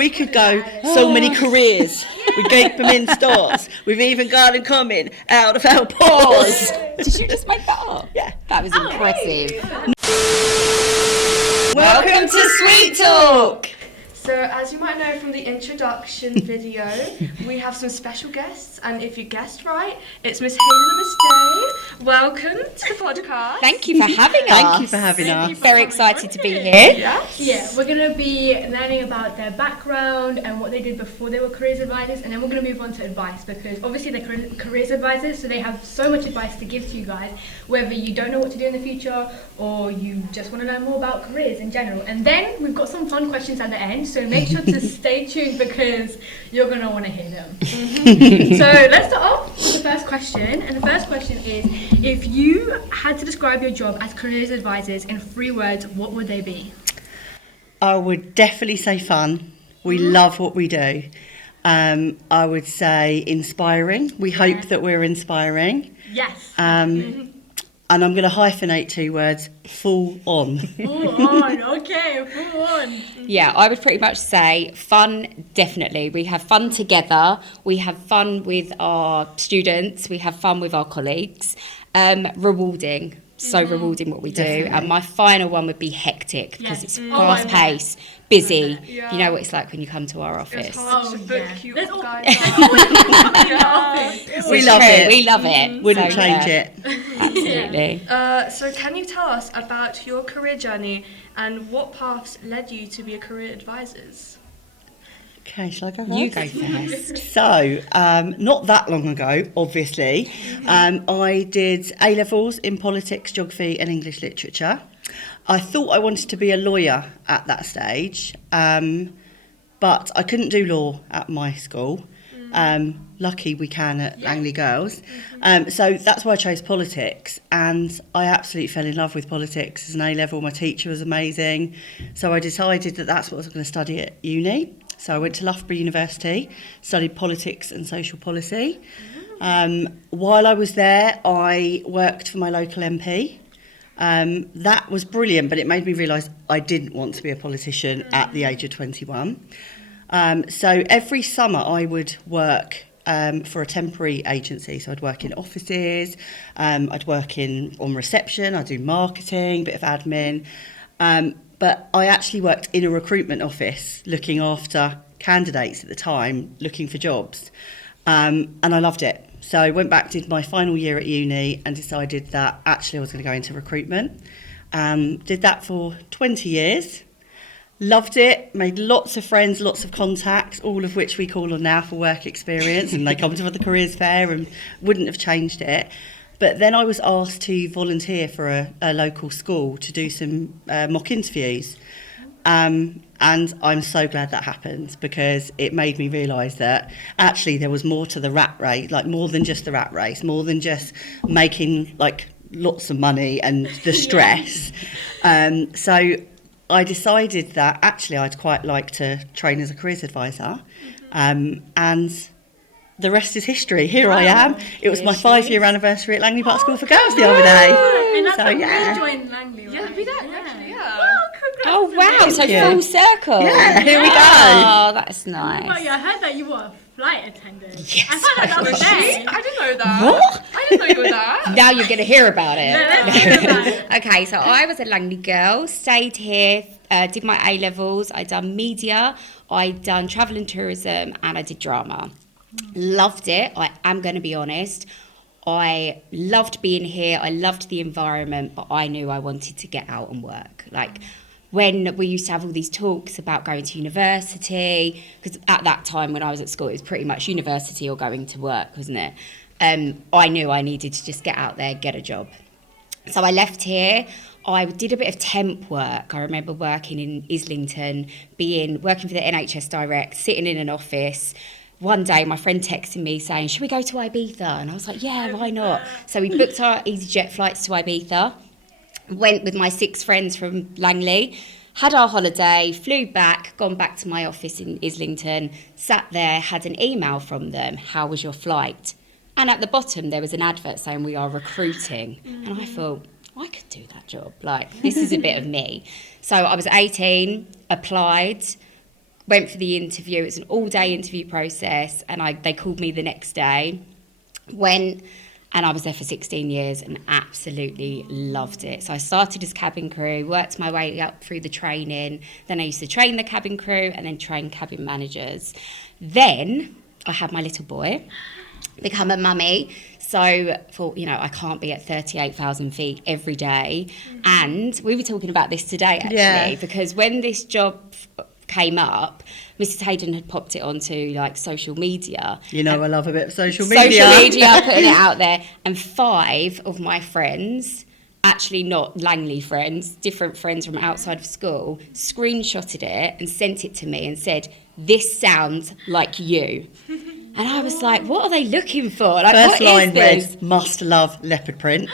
We could go so many careers. We gape them in stores. We've even got them coming out of our pores. Did you just make that up? Yeah. That was impressive. Welcome to Sweet Talk. So, as you might know from the introduction video, we have some special guests, and if you guessed right, it's Miss Hayden and Ms. Welcome to the podcast. Thank you for having us. Thank you for having us. Very excited to be here. Yes. Yeah, we're going to be learning about their background and what they did before they were careers advisors, and then we're going to move on to advice, because obviously they're careers advisors, so they have so much advice to give to you guys, whether you don't know what to do in the future or you just want to learn more about careers in general. And then we've got some fun questions at the end, so make sure to stay tuned because you're going to want to hear them. So let's start off with the first question, and the first question is, if you had to describe your job as careers advisors in 3 words, what would they be? I would definitely say fun. We love what we do. I would say inspiring. We hope that we're inspiring. Yes. And I'm going to hyphenate 2 words, full on. Full on, okay, full on. Yeah, I would pretty much say fun, definitely. We have fun together. We have fun with our students. We have fun with our colleagues. Rewarding. So rewarding what we do. Definitely. And my final one would be hectic, because Yes. it's fast paced, busy. You know what it's like when you come to our office. It's hard to book you There's guys. We love it. We love it. Wouldn't So, change yeah, it. Absolutely. So can you tell us about your career journey and what paths led you to be a career advisors? Okay, shall I go You first? go first. So, not that long ago, obviously, I did A-levels in politics, geography and English literature. I thought I wanted to be a lawyer at that stage, but I couldn't do law at my school. Lucky we can at Langley Girls. So that's why I chose politics, and I absolutely fell in love with politics as an A-level. My teacher was amazing. So I decided that that's what I was going to study at uni. So I went to Loughborough University, studied politics and social policy. While I was there, I worked for my local MP. That was brilliant, but it made me realise I didn't want to be a politician at the age of 21. So every summer I would work for a temporary agency. So I'd work in offices, I'd work on reception, I'd do marketing, bit of admin. But I actually worked in a recruitment office looking after candidates at the time, looking for jobs. And I loved it. So I went back, did my final year at uni and decided that actually I was going to go into recruitment. Did that for 20 years. Loved it, made lots of friends, lots of contacts, all of which we call on now for work experience, and they come to the careers fair and wouldn't have changed it. But then I was asked to volunteer for a local school to do some mock interviews. And I'm so glad that happened, because it made me realise that actually there was more to the rat race, like more than just the rat race, more than just making like lots of money and the stress. So I decided that actually I'd quite like to train as a careers advisor. And the rest is history. Here I am. It was my 5-year anniversary at Langley Park School for Girls the other day. And that's So, how yeah. we joined Langley, right? Yeah, we did actually, yeah. Oh, wow. So you. full circle. Yeah, here we go. Oh, that's Oh, nice. yeah, I heard that you were a flight attendant. Yes, I found out the Was other she? day. I didn't know that. What? I didn't know you were that. Now you're going to hear about it. Let's hear about it. Okay, so I was a Langley girl, stayed here, did my A-levels, I done media, I done travel and tourism, and I did drama. Loved it, I am going to be honest. I loved being here, I loved the environment, but I knew I wanted to get out and work. Like, when we used to have all these talks about going to university, because at that time when I was at school, it was pretty much university or going to work, wasn't it? I knew I needed to just get out there, get a job. So I left here. I did a bit of temp work. I remember working in Islington, working for the NHS Direct, sitting in an office. One day, my friend texted me saying, should we go to Ibiza? And I was like, yeah, why not? So we booked our EasyJet flights to Ibiza, went with my 6 friends from Langley, had our holiday, flew back, gone back to my office in Islington, sat there, had an email from them, how was your flight? And at the bottom, there was an advert saying we are recruiting. And I thought, I could do that job. Like, this is a bit of me. So I was 18, applied, went for the interview. It was an all-day interview process, and they called me the next day. Went, and I was there for 16 years and absolutely loved it. So I started as cabin crew, worked my way up through the training. Then I used to train the cabin crew and then train cabin managers. Then I had my little boy, become a mummy. So I thought, I can't be at 38,000 feet every day. And we were talking about this today, actually, because when this job came up, Mrs Hayden had popped it onto like social media. I love a bit of social media. Social media, putting it out there. And 5 of my friends, actually not Langley friends, different friends from outside of school, screenshotted it and sent it to me and said, "This sounds like you." And I was like, what are they looking for? Like, First what line is this? read, "Must love leopard print."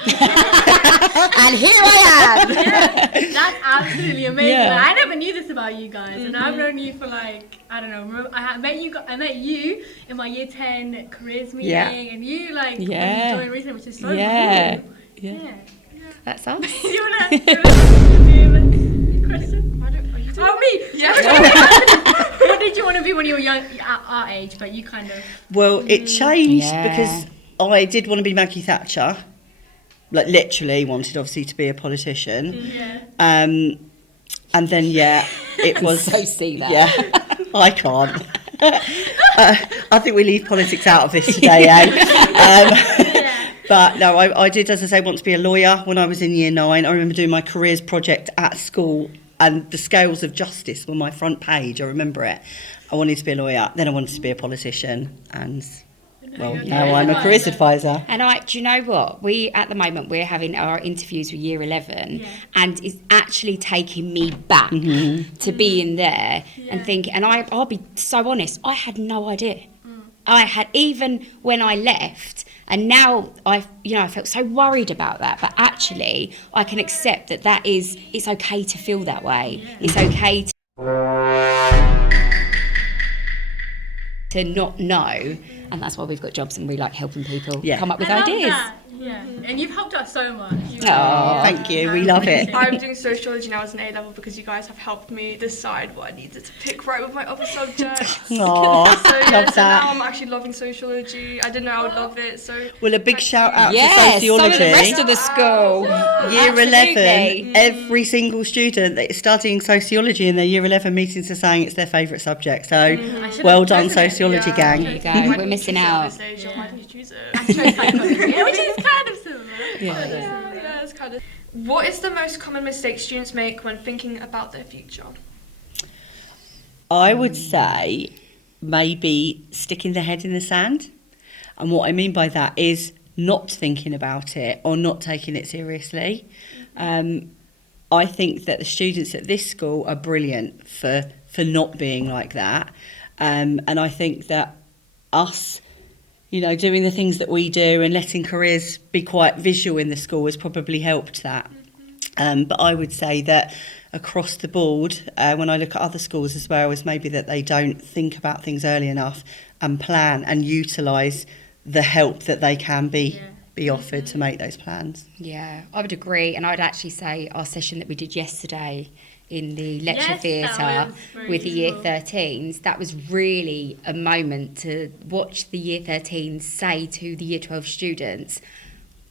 And here I am. Yeah, that's absolutely amazing. Yeah. Like, I never knew this about you guys, and I've known you for like, I don't know. I met you in my year 10 careers meeting, and you when you joined recently, which is so cool. Yeah. That's us. Do you wanna do a question? Oh, me? Yeah. What did you want to be when you were young, at our age, but you kind of... Well, it changed Yeah. because I did want to be Maggie Thatcher. Like, literally wanted, obviously, to be a politician. Yeah. And then, it was... So see that. Yeah, I can't. I think we leave politics out of this today, But no, I did, as I say, want to be a lawyer when I was in year 9. I remember doing my careers project at school, and the scales of justice were my front page. I remember it. I wanted to be a lawyer, then I wanted to be a politician, and now I'm a careers advisor. And do you know what? At the moment, we're having our interviews with year 11, and it's actually taking me back to being there and thinking, and I'll be so honest, I had no idea. I had, even when I left, and now I felt so worried about that, but actually I can accept that it's okay to feel that way. It's okay to not know, and that's why we've got jobs and we like helping people come up with I love ideas. that. Yeah, and you've helped us so much. Thank you, we love it. I'm doing sociology now as an A-level because you guys have helped me decide what I needed to pick right with my other subjects. Aww, So that. now I'm actually loving sociology. I didn't know I would love it, so... Well, a big shout out to Yes, sociology. some of the rest of the school. Year Absolutely. 11, every single student that is studying sociology in their year 11 meetings are saying it's their favourite subject. So, well done, sociology gang. There you go. We're missing out. Why didn't you choose it? I chose psychology, which is kind of similar. Yeah, it's kind of... What is the most common mistake students make when thinking about their future? I would say maybe sticking their head in the sand. And what I mean by that is not thinking about it or not taking it seriously. I think that the students at this school are brilliant for not being like that. And I think that us, doing the things that we do and letting careers be quite visual in the school has probably helped that. But I would say that across the board, when I look at other schools as well, is maybe that they don't think about things early enough and plan and utilise the help that they can be offered to make those plans. Yeah, I would agree. And I'd actually say our session that we did yesterday in the lecture theatre with the year 13s, that was really a moment to watch the year 13s say to the year 12 students,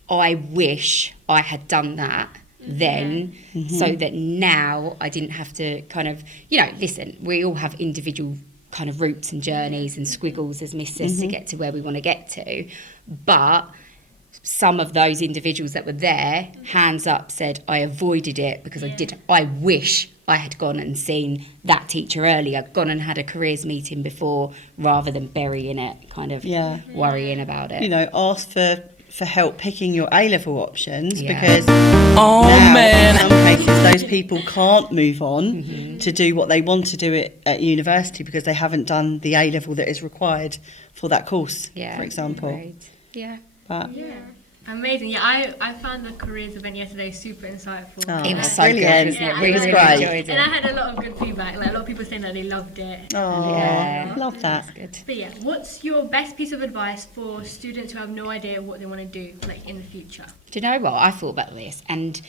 I wish I had done that then, so that now I didn't have to kind of, listen, we all have individual kind of routes and journeys and squiggles, as Miss says, to get to where we want to get to. But some of those individuals that were there, hands up, said, I avoided it because I wish I had gone and seen that teacher earlier, gone and had a careers meeting before, rather than burying it, kind of worrying about it. Ask for help picking your A-level options because Oh, now, in some cases, those people can't move on to do what they want to do at university because they haven't done the A-level that is required for that course, for example. Right. Yeah. But, Amazing. Yeah, I found the careers event yesterday super insightful. Oh, It was so brilliant. good, wasn't it? Yeah, We it was really great. enjoyed And I it. had a lot of good feedback. Like a lot of people saying that they loved it. Oh, Yeah. love that. Good. But yeah, what's your best piece of advice for students who have no idea what they want to do, in the future? Do you know what? I thought about this, and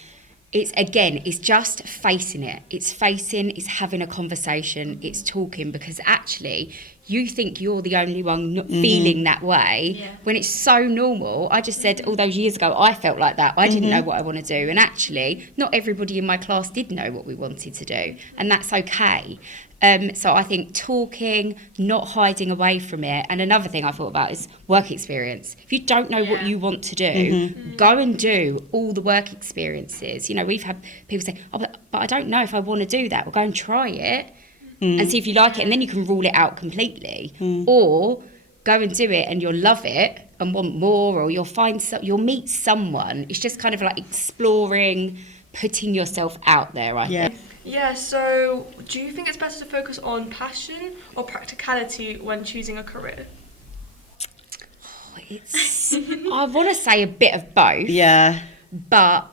it's just facing it. It's having a conversation, it's talking, because actually you think you're the only one not feeling that way when it's so normal. I just said all those years ago, I felt like that. I didn't know what I want to do. And actually, not everybody in my class did know what we wanted to do. And that's okay. So I think talking, not hiding away from it. And another thing I thought about is work experience. If you don't know what you want to do, go and do all the work experiences. You know, we've had people say, oh, but I don't know if I want to do that. Well, go and try it and see if you like it. And then you can rule it out completely. Or go and do it and you'll love it and want more, or you'll meet someone. It's just kind of like exploring, putting yourself out there, I think. Yeah, so do you think it's better to focus on passion or practicality when choosing a career? I want to say a bit of both. Yeah. But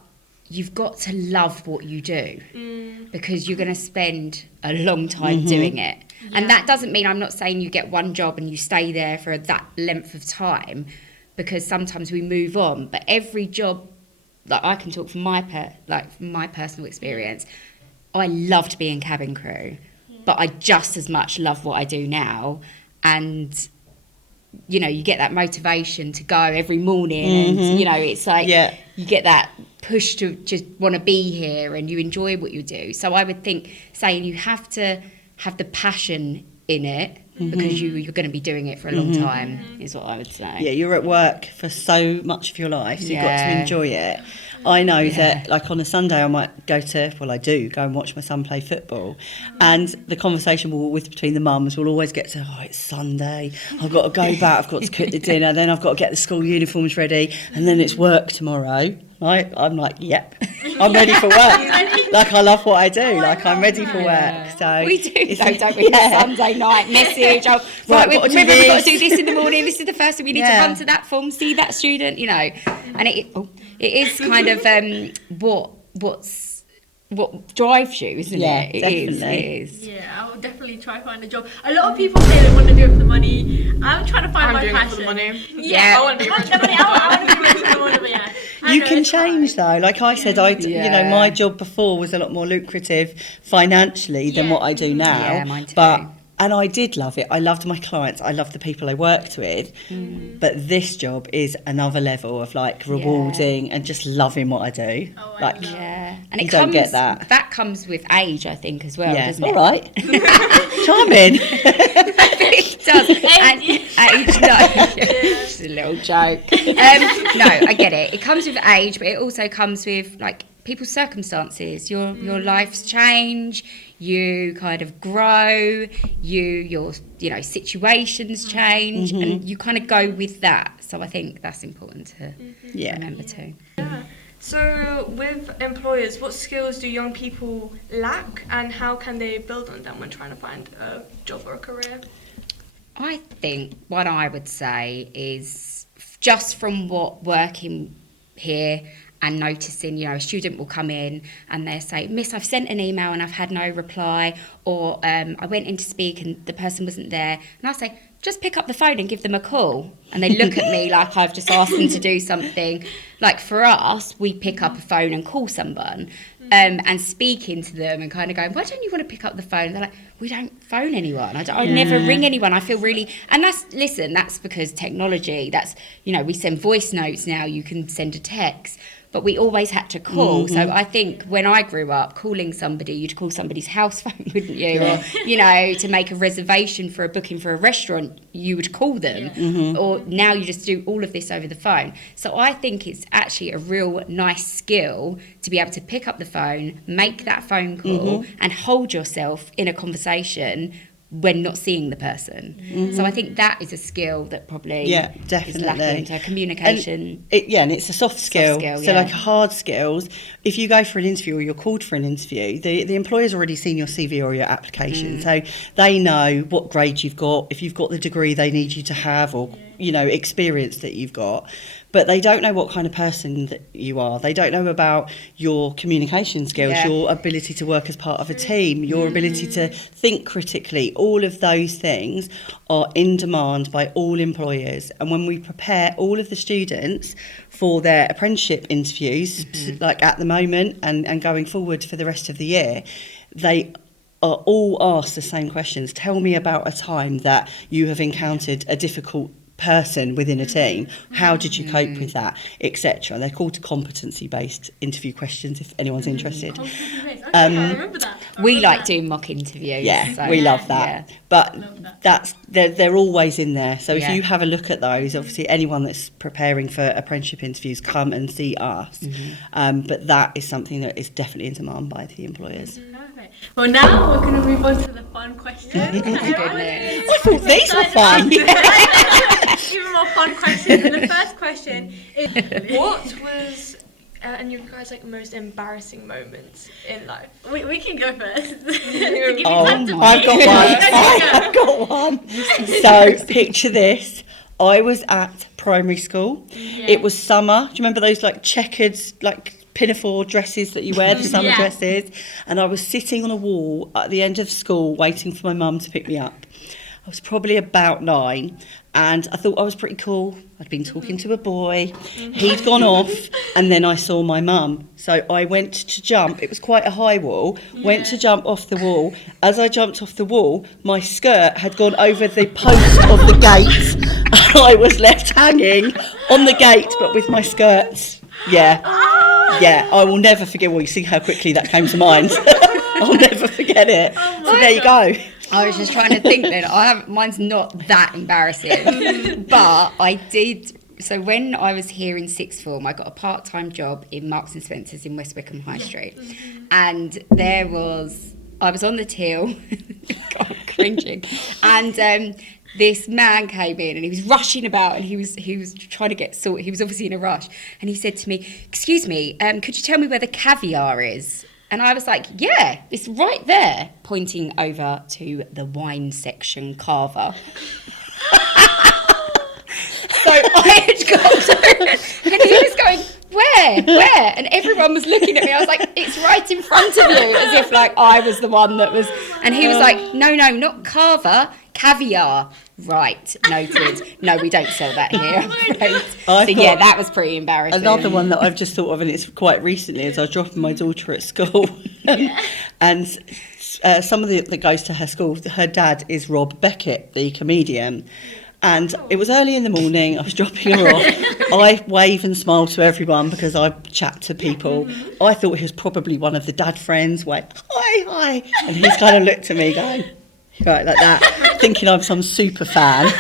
you've got to love what you do because you're going to spend a long time doing it. And that doesn't mean, I'm not saying you get one job and you stay there for that length of time, because sometimes we move on. But every job, like I can talk from my personal experience, I loved being cabin crew, but I just as much love what I do now. And, you know, you get that motivation to go every morning and, you know, it's like you get that push to just want to be here and you enjoy what you do. So I would think saying you have to have the passion in it because you're going to be doing it for a long time is what I would say. Yeah, you're at work for so much of your life, so you've got to enjoy it. I know that, like, on a Sunday I might go and watch my son play football, and the conversation between the mums will always get to, it's Sunday, I've got to go back, I've got to cook the dinner, then I've got to get the school uniforms ready, and then it's work tomorrow. Right? I'm like, yep, I'm ready for work. Like, I love what I do. I'm ready for work. So we do, though, don't we? The Sunday night message. We've got to do this in the morning. This is the first thing we need to run to that form, see that student, you know. And it is kind of what drives you, isn't it? Definitely. It is. Yeah, I will definitely try to find a job. A lot of people say they want to do it for the money. I'm trying to find my passion. For the money. Yeah, I want to be rich. I want to be rich. I want to be. You can change though. Like I said, you know, my job before was a lot more lucrative financially than what I do now. Yeah, mine too. And I did love it. I loved my clients. I loved the people I worked with. But this job is another level of like rewarding and just loving what I do. Oh, and you don't get that. That comes with age, I think, as well, doesn't it? All right. Charming. It does. And age, no. Just a little joke. No, I get it. It comes with age, but it also comes with like people's circumstances. Your life's change. You kind of grow. Your situations change, and you kind of go with that. So I think that's important to remember too. Yeah. So with employers, what skills do young people lack, and how can they build on them when trying to find a job or a career? I think what I would say is just from working here and noticing, you know, a student will come in and they say, Miss, I've sent an email and I've had no reply, or I went in to speak and the person wasn't there. And I say, just pick up the phone and give them a call. And they look at me like I've just asked them to do something. Like for us, we pick up a phone and call someone and speak into them and kind of go, why don't you want to pick up the phone? And they're like, we don't phone anyone. I never ring anyone. I feel really... And that's because technology, we send voice notes now. You can send a text. But we always had to call. So I think when I grew up, calling somebody, you'd call somebody's house phone, wouldn't you? Or, to make a reservation for a booking for a restaurant, you would call them. Or now you just do all of this over the phone. So I think it's actually a real nice skill to be able to pick up the phone, make that phone call, and hold yourself in a conversation when not seeing the person. So I think that is a skill that probably is lacking to communication. And it's a soft skill. So like hard skills, if you go for an interview or you're called for an interview, the employer's already seen your CV or your application. So they know what grade you've got, if you've got the degree they need you to have, or experience that you've got. but they don't know what kind of person that you are. They don't know about your communication skills, your ability to work as part of a team, your ability to think critically. All of those things are in demand by all employers. And when we prepare all of the students for their apprenticeship interviews, like at the moment and going forward for the rest of the year, they are all asked the same questions. Tell me about a time that you have encountered a difficult person within a team. How did you cope with that, etc. They're called competency-based interview questions, if anyone's interested. Competency-based. Okay, I remember that. We like doing mock interviews. Yeah, so, we love that. Yeah. But Love that. that's they're always in there. So if Yeah. you have a look at those, obviously anyone that's preparing for apprenticeship interviews, come and see us. But that is something that is definitely in demand by the employers. Perfect. Well, now we're going to move on to the fun questions. Goodness. I thought these were fun. Even more fun questions. And the first question is... What was and you guys like most embarrassing moments in life? We can go first. Oh, I've got one. I've got one. So picture this. I was at primary school. It was summer. Do you remember those like checkered like pinafore dresses that you wear, the summer Yeah. dresses? And I was sitting on a wall at the end of school waiting for my mum to pick me up. I was probably about 9 and I thought I was pretty cool. I'd been talking to a boy, he'd gone off, and then I saw my mum. So I went to jump, it was quite a high wall, went to jump off the wall. As I jumped off the wall, my skirt had gone over the post of the gate. I was left hanging on the gate, but with my skirts. Yeah, I will never forget. Well, you see how quickly that came to mind. I'll never forget it. So there you go. I was just trying to think then. Mine's not that embarrassing, but I did. So when I was here in sixth form, I got a part-time job in Marks and Spencer's in West Wickham High Street, and I was on the till, God, I'm cringing, and this man came in and he was rushing about and he was trying to get sorted. He was obviously in a rush, and he said to me, "Excuse me, could you tell me where the caviar is?" And I was like, "Yeah, it's right there," pointing over to the wine section carver. So I had got and he was going, where? And everyone was looking at me. I was like, "It's right in front of you," as if like I was the one that was. And he was like, "No, not carver, caviar." Right, noted. No, we don't sell that here. Right. So yeah, that was pretty embarrassing. Another one that I've just thought of, and it's quite recently, is I was dropping my daughter at school, and somebody that goes to her school, her dad is Rob Beckett, the comedian. And it was early in the morning, I was dropping her off. I wave and smile to everyone because I chat to people. I thought he was probably one of the dad friends, went, hi. And he's kind of looked at me going, right, like that, thinking I'm some super fan.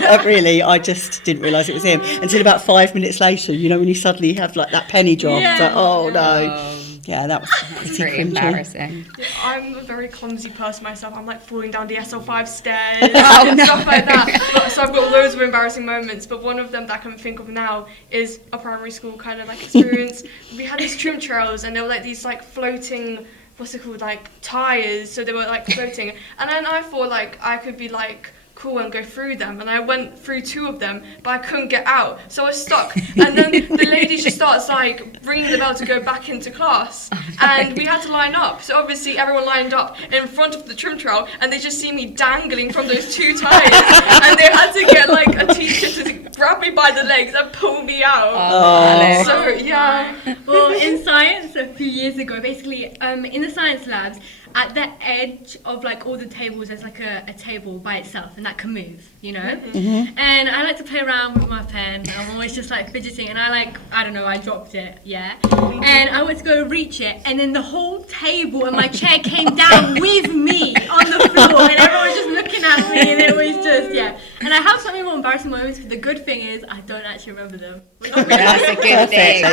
But really, I just didn't realise it was him. Until about 5 minutes later, you know, when you suddenly have like that penny drop. It's like, oh no. Yeah, that was pretty embarrassing. Yeah, I'm a very clumsy person myself. I'm like falling down the SL5 stairs Oh, and no. stuff like that. So I've got loads of embarrassing moments, but one of them that I can think of now is a primary school kind of like experience. We had these trim trails and they were like these like floating, what's it called, like tyres, so they were like floating. And then I thought like I could be like cool and go through them, and I went through 2 of them, but I couldn't get out, so I was stuck. And then the lady just starts like ringing the bell to go back into class, and we had to line up. So obviously everyone lined up in front of the trim trail, and they just see me dangling from those 2 tires, and they had to get like a teacher to grab me by the legs and pull me out. Oh. So yeah. Well, in science, a few years ago, basically, in the science labs, at the edge of like all the tables, there's like a table by itself, and that can move, you know. And I like to play around with my pen. I'm always just like fidgeting, and I dropped it, and I went to go reach it, and then the whole table and my chair came down with me on the floor, and everyone was just looking at me, and it was just And I have so many more embarrassing moments, but the good thing is I don't actually remember them. That's a good thing.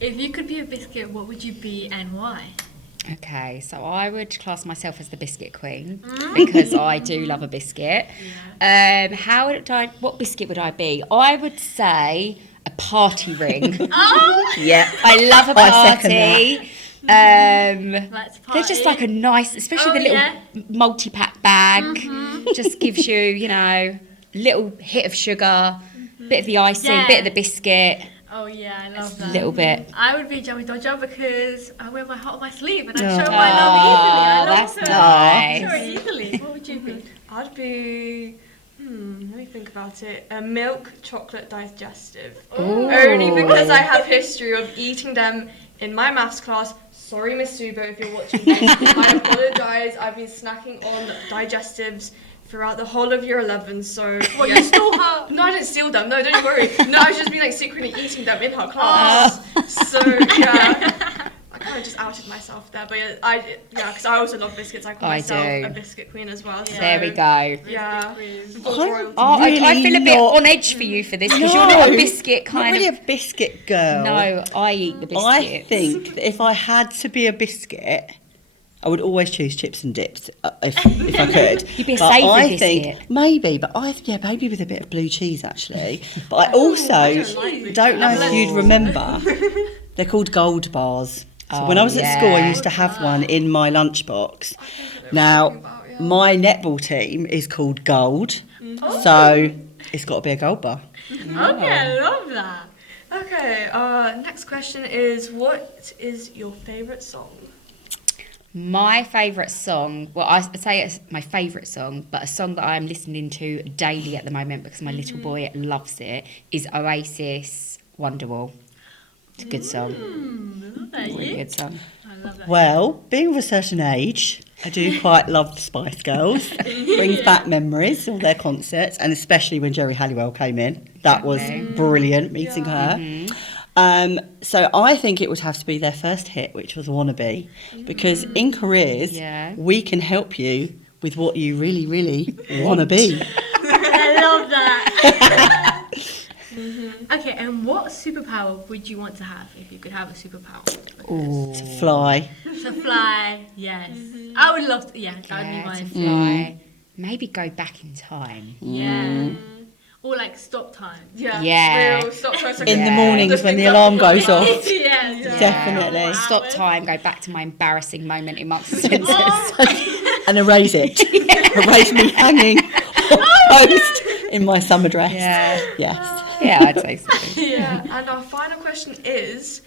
If you could be a biscuit, what would you be and why? Okay, so I would class myself as the biscuit queen because I do love a biscuit. What biscuit would I be? I would say a party ring. Oh! Yeah. I love a I second party. Let's party. They're just like a nice, especially the little multi-pack bag. Just gives you, you know, a little hit of sugar. Bit of the icing, Yeah. bit of the biscuit, Oh yeah, I love a that. little bit. I would be Jummy Dodger because I wear my heart on my sleeve and I Oh. show my love easily. I love That's to nice. show it easily. What would you be? I'd be. Let me think about it. A milk chocolate digestive. Ooh. Only because I have history of eating them in my maths class. Sorry, Miss Subo, if you're watching this. I apologise. I've been snacking on digestives throughout the whole of year 11. So What, yeah. you stole her? No, I didn't steal them. No, don't you worry. No, I was just been like secretly eating them in her class. So yeah. I kind of just outed myself there, but yeah, because I also love biscuits. I call I myself do. a biscuit queen as well. So, There we go. Yeah. I'm I really feel a bit not- on edge for you for this because you're not a biscuit Not kind really of. a biscuit girl. No, I eat the biscuits. I think that if I had to be a biscuit, I would always choose chips and dips if I could. You'd be a But savoury I biscuit. think maybe, maybe with a bit of blue cheese actually. But I also don't know if you'd remember. They're called gold bars. So when I was at school, I used to have one in my lunchbox. Now, my netball team is called Gold, so it's got to be a gold bar. Okay, I love that. Okay, next question is, what is your favourite song? My favourite song, well, I say it's my favourite song, but a song that I'm listening to daily at the moment because my little boy loves it, is Oasis Wonderwall. It's a good song. Really good song. I love that. Well, being of a certain age, I do quite love the Spice Girls. Brings back memories of their concerts, and especially when Jerry Halliwell came in. That was brilliant, meeting her. So I think it would have to be their first hit, which was Wannabe, because in careers, we can help you with what you really, really want to be. I love that. Okay, and what superpower would you want to have if you could have a superpower? To fly. To fly, yes. I would love to, that would be To mine. fly. Maybe go back in time. Yeah. Or like stop time. Yeah. Real stop time. In the mornings when the alarm goes off. Yeah. Definitely. Stop time, go back to my embarrassing moment in Marks and Spencer's. And erase it. Erase me hanging on post in my summer dress. Yeah. Yes. Yeah, I'd say so. Yeah, and our final question is,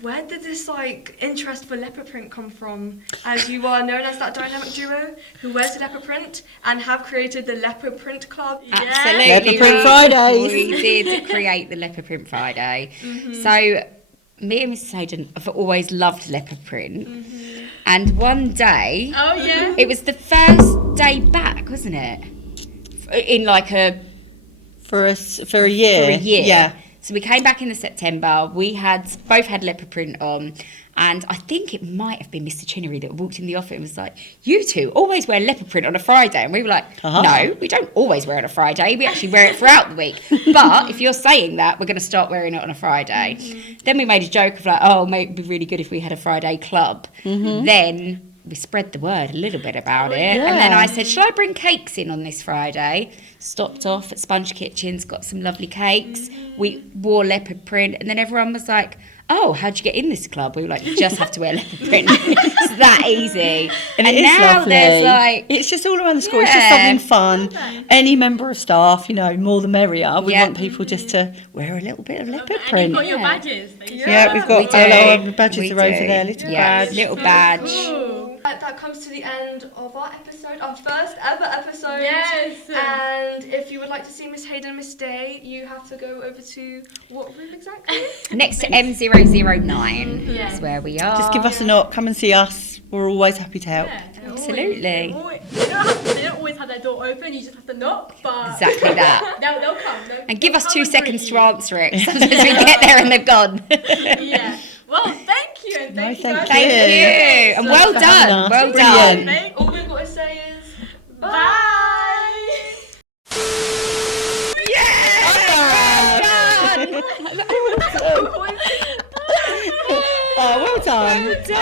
where did this interest for leopard print come from? As you are known as that dynamic duo who wears a leopard print and have created the Leopard Print Club. Absolutely. Leopard Print Fridays. We did create the Leopard Print Friday. So me and Mrs Hayden have always loved leopard print. And one day, Oh yeah. it was the first day back, wasn't it? In like a For a year. for a year. Yeah. So we came back in the September. We both had leopard print on, and I think it might have been Mr. Chinnery that walked in the office and was like, "You two always wear leopard print on a Friday," and we were like, "No, we don't always wear it on a Friday. We actually wear it throughout the week. But if you're saying that, we're going to start wearing it on a Friday." Then we made a joke of like, "Oh, mate, it'd be really good if we had a Friday club." Then we spread the word a little bit about it, and then I said, "Shall I bring cakes in on this Friday?" Stopped off at Sponge Kitchens, got some lovely cakes. We wore leopard print, and then everyone was like, "Oh, how'd you get in this club?" We were like, "You just have to wear leopard print." It's that easy. And it is now lovely. there's like, it's just all around the school. It's just something fun. Any member of staff, more the merrier. We want people just to wear a little bit of leopard And print. you've got your badges. Yeah, we've got our badges are over there, little badge. little badge. Cool. That comes to the end of our episode, our first ever episode. Yes. And if you would like to see Miss Hayden and Miss Day, you have to go over to what room exactly? Next to M009 Yeah. is where we are. Just give us a knock. Come and see us. We're always happy to help. Yeah, Absolutely. They don't always have their door open, you just have to knock, but Exactly that. they'll come. And give us They'll 2 come seconds greet to you. answer it. Sometimes we get there and they've gone. Yeah. Well, thank you. And thank you thank guys. you. Thank you. And well for having done. us. Well Brilliant. done. All we've got to say is Bye. Well done. Oh, well done.